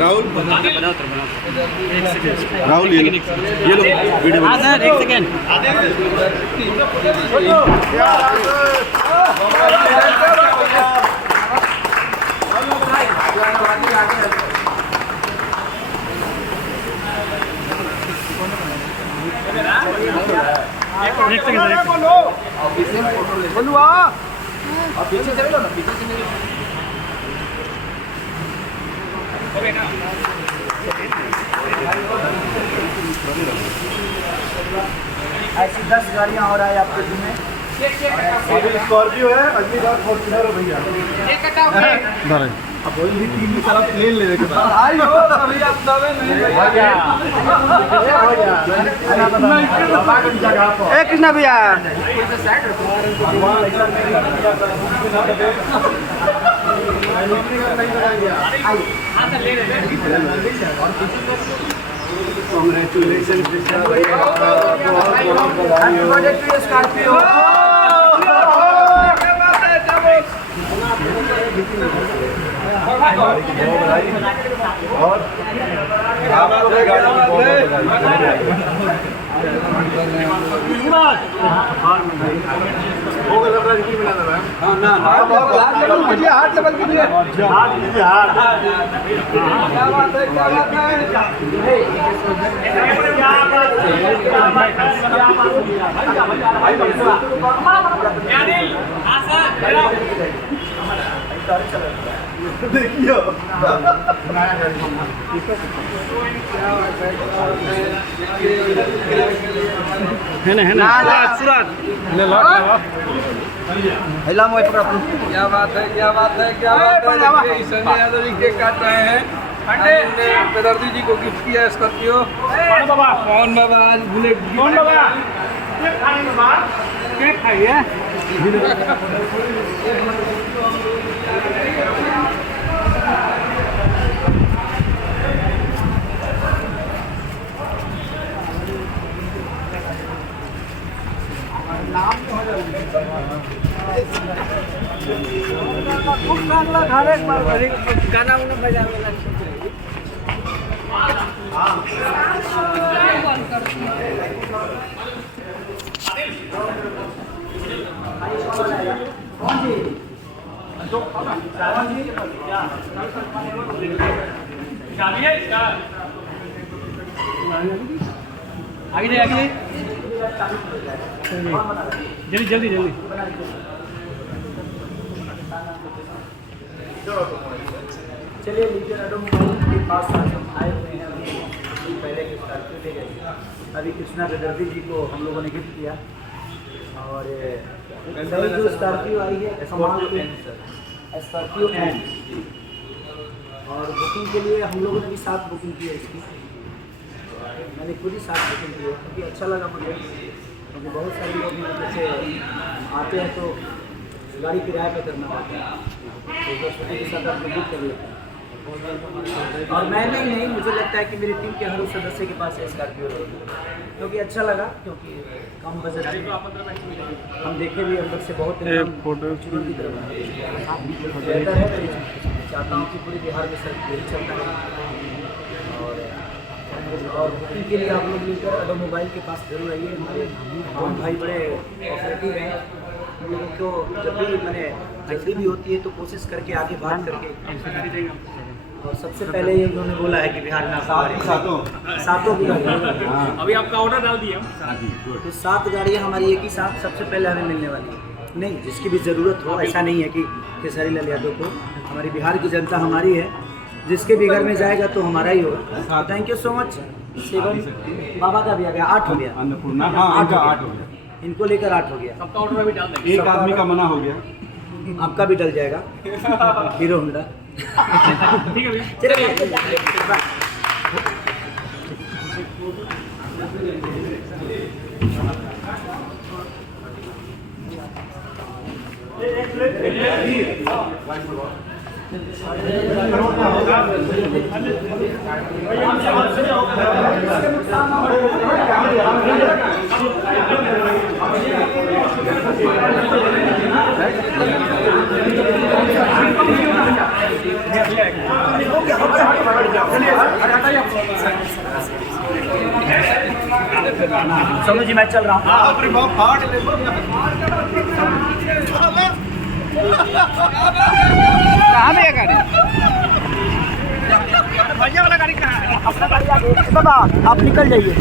राहुल राहुल ये लो वीडियो। हाँ सर, एक सेकेंड। ऐसी 10 गाड़ियाँ हो रहा है आपके जिम में। स्कॉर्पियो है, अगली बार फॉर्च्यूनर है भैया। अब वही भी 3 की तरफ प्लेन ले लेके कृष्णा भैया कांग्रेचुलेशन कृष्णा भैया, स्कॉर्पियो। और आपको भी गाड़ी की बहुत बधाई। वो लग रहा है कि मिला था हां ना हार्ट लेवल कीजिए, हार्ट लेवल कीजिए, हार्ट कीजिए, हार्ट। क्या बात है, क्या बात है। देखियो है ना सूरज हेला मोए पकड़। क्या बात है, क्या बात है, क्या बात है। देखिए संजय यादव जी केक काट रहे हैं। हमने बेदर्दी जी को गिफ्ट किया स्कॉर्पियो। कौन बाबा आज भूले, कौन बाबा केक खाइए। गाना उन्हें बजा आगे आगे जल्दी जल्दी जल्दी। चलिए लीजिए मोबाइल के पास हम आए हुए हैं। अभी पहले के स्कॉर्पियो ले गए, अभी कृष्णा बेदर्दी जी को हम लोगों ने गिफ्ट किया। और जो स्कॉर्पियो आई है स्कॉर्पियो एन, और बुकिंग के लिए हम लोगों ने भी 7 बुकिंग की है इसकी। मैंने खुद ही 7 बुकिंग की है क्योंकि अच्छा लगा मुझे, क्योंकि बहुत सारे लोग जैसे आते हैं तो गाड़ी किराए पे करना पड़ता है, तो छुट्टी के साथ आपको बुक कर लेते हैं। और मैंने ही नहीं, मुझे लगता है कि मेरी टीम के हर उस सदस्य के पास है स्कॉर्पियो, क्योंकि अच्छा लगा, क्योंकि कम बजट में हम देखे भी अंदर से बहुत फोटो की तरफ बेहतर है। चाहता हूँ कि पूरे बिहार में सर यही चलता है। और बुकिंग के लिए आप लोग मिलकर ऑटोमोबाइल के पास जरूर आइए। हमारे दोनों भाई बड़े कोऑपरेटिव हैं। हम लोगों को जब भी मैंने जल्दी भी होती है तो कोशिश करके आगे बात करके, और सबसे पहले ये उन्होंने बोला है कि बिहार में सातों की गाड़ियाँ अभी आपका ऑर्डर डाल दिया तो 7 गाड़ियाँ हमारी एक ही साथ सबसे पहले हमें मिलने वाली है। नहीं, जिसकी भी ज़रूरत हो, ऐसा नहीं है कि खेसारी लाल यादव को, हमारी बिहार की जनता हमारी है, जिसके भी घर में जाएगा तो हमारा ही होगा। Thank you so much. 7 बाबा का भी आ गया, 8 हो गया, अन्नपूर्णा। हाँ 8 हो गया, इनको लेकर 8 हो गया। सबका ऑर्डर अभी डाल देंगे। एक आदमी का मना हो गया, आपका भी डल जाएगा। Hero Honda. ठीक है भैया, चलिए एक सोनू जी मैं चल रहा हूँ। अरे बाप फाड़ ले कहाँ पे है गाड़ी? भैया वाला गाड़ी कहाँ है? अपना गाड़ी आगे बाबा आप निकल जाइए।